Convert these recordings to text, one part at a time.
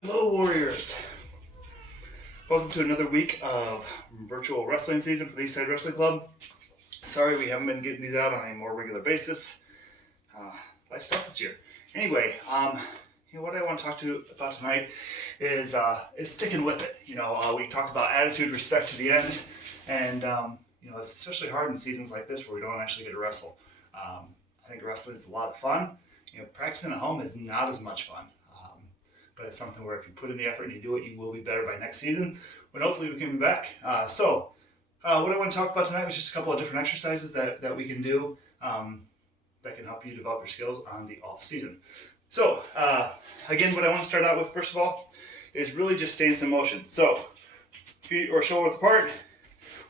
Hello Warriors! Welcome to another week of virtual wrestling season for the Eastside Wrestling Club. Sorry we haven't been getting these out on a more regular basis. Life stuff this year. Anyway, what I want to talk to you about tonight is sticking with it. We talked about attitude, respect to the end, and it's especially hard in seasons like this where we don't actually get to wrestle. I think wrestling is a lot of fun. Practicing at home is not as much fun. But it's something where if you put in the effort and you do it, you will be better by next season, when hopefully we can be back. What I want to talk about tonight was just a couple of different exercises that we can do that can help you develop your skills on the off season. So, again, what I want to start out with, first of all, is really just stance in motion. So, feet or shoulder width apart,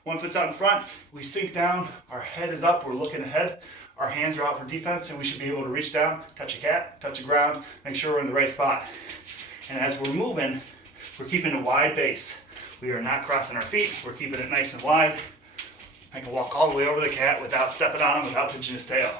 one foot's out in front, we sink down, our head is up, we're looking ahead, our hands are out for defense, and we should be able to reach down, touch a cat, touch the ground, make sure we're in the right spot. And as we're moving, we're keeping a wide base. We are not crossing our feet, we're keeping it nice and wide. I can walk all the way over the cat without stepping on him, without pinching his tail.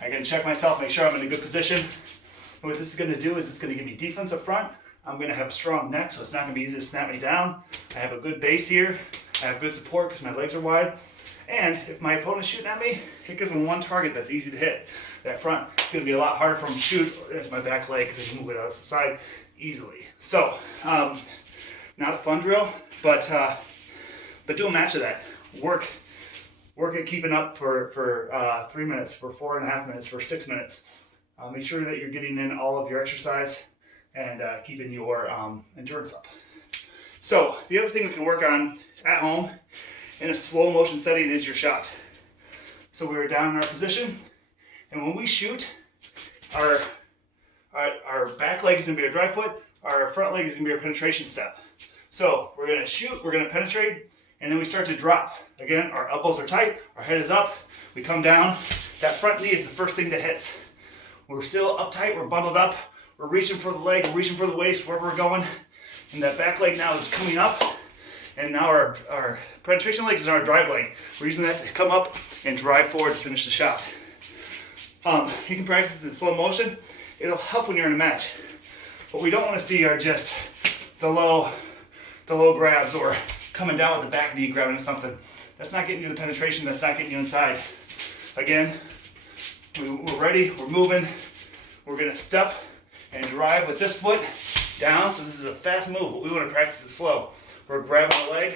I can check myself, make sure I'm in a good position. And what this is going to do is it's going to give me defense up front. I'm going to have a strong neck, so it's not going to be easy to snap me down. I have a good base here. I have good support because my legs are wide. And if my opponent's shooting at me, it gives them one target that's easy to hit. That front, it's going to be a lot harder for them to shoot into my back leg because I can move it out to the side easily. So, not a fun drill, but do a match of that. Work at keeping up for 3 minutes, for 4.5 minutes, for 6 minutes. Make sure that you're getting in all of your exercise and keeping your endurance up. So the other thing we can work on at home in a slow motion setting is your shot. So we're down in our position, and when we shoot, our back leg is going to be our drive foot, our front leg is going to be our penetration step. So we're going to shoot, we're going to penetrate, and then we start to drop. Again, our elbows are tight, our head is up, we come down. That front knee is the first thing that hits. We're still uptight, we're bundled up, we're reaching for the leg, we're reaching for the waist, wherever we're going. And that back leg now is coming up, and now our penetration leg is our drive leg. We're using that to come up and drive forward to finish the shot. You can practice in slow motion. It'll help when you're in a match. What we don't want to see are just the low grabs or coming down with the back knee grabbing into something. That's not getting you the penetration, that's not getting you inside. Again, we're ready, we're moving, we're going to step and drive with this foot down. So this is a fast move, but we want to practice it slow. We're grabbing the leg,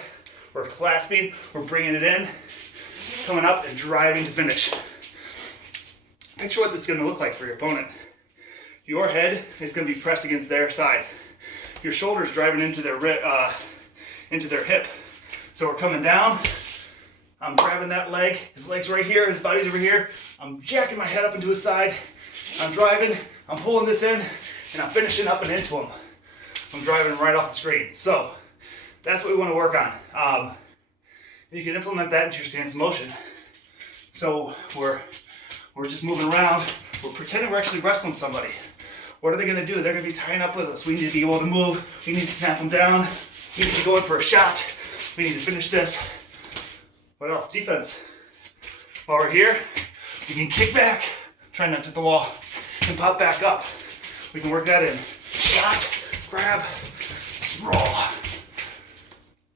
we're clasping, we're bringing it in, coming up and driving to finish. Picture what this is going to look like for your opponent. Your head is going to be pressed against their side. Your shoulders driving into their hip. So we're coming down, I'm grabbing that leg, his leg's right here, his body's over here, I'm jacking my head up into his side, I'm driving, I'm pulling this in, and I'm finishing up and into him. I'm driving right off the screen. So that's what we want to work on. You can implement that into your stance of motion. So we're just moving around, we're pretending we're actually wrestling somebody. What are they going to do? They're going to be tying up with us. We need to be able to move, we need to snap them down, we need to go in for a shot, we need to finish this. What else? Defense. While we're here, we can kick back, try not to hit the wall, and pop back up. We can work that in. Shot, grab, roll.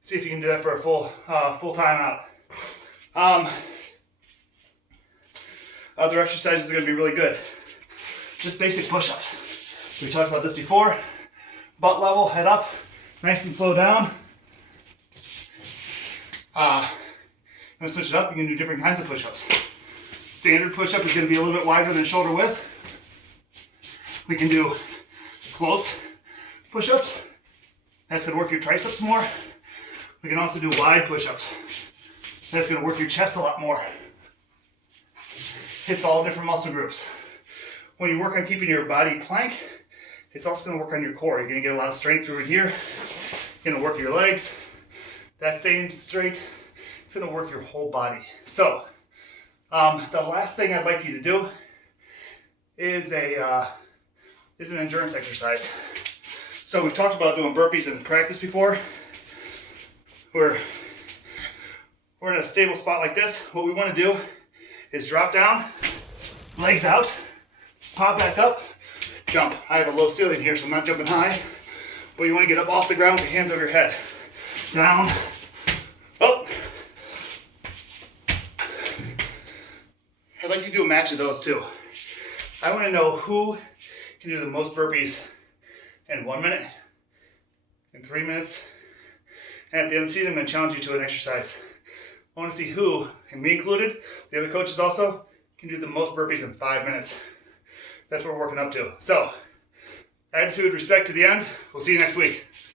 See if you can do that for a full timeout. Other exercises are going to be really good. Just basic push-ups. We talked about this before. Butt level, head up, nice and slow down. I'm going to switch it up. You can do different kinds of push-ups. Standard push-up is going to be a little bit wider than shoulder width. We can do close push-ups. That's going to work your triceps more. We can also do wide push-ups. That's going to work your chest a lot more. Hits all different muscle groups. When you work on keeping your body plank, it's also going to work on your core. You're going to get a lot of strength through here. You're going to work your legs. That staying straight, it's going to work your whole body. So, the last thing I'd like you to do is an endurance exercise. So we've talked about doing burpees in practice before. We're in a stable spot like this. What we want to do is drop down, legs out, pop back up, jump. I have a low ceiling here, so I'm not jumping high. but you want to get up off the ground with your hands over your head. Down, up. I'd like to do a match of those too. I want to know who can do the most burpees in 1 minute, in 3 minutes, and at the end of the season, I'm going to challenge you to an exercise. I want to see who, and me included, the other coaches also, can do the most burpees in 5 minutes. That's what we're working up to. So, attitude, respect to the end. We'll see you next week.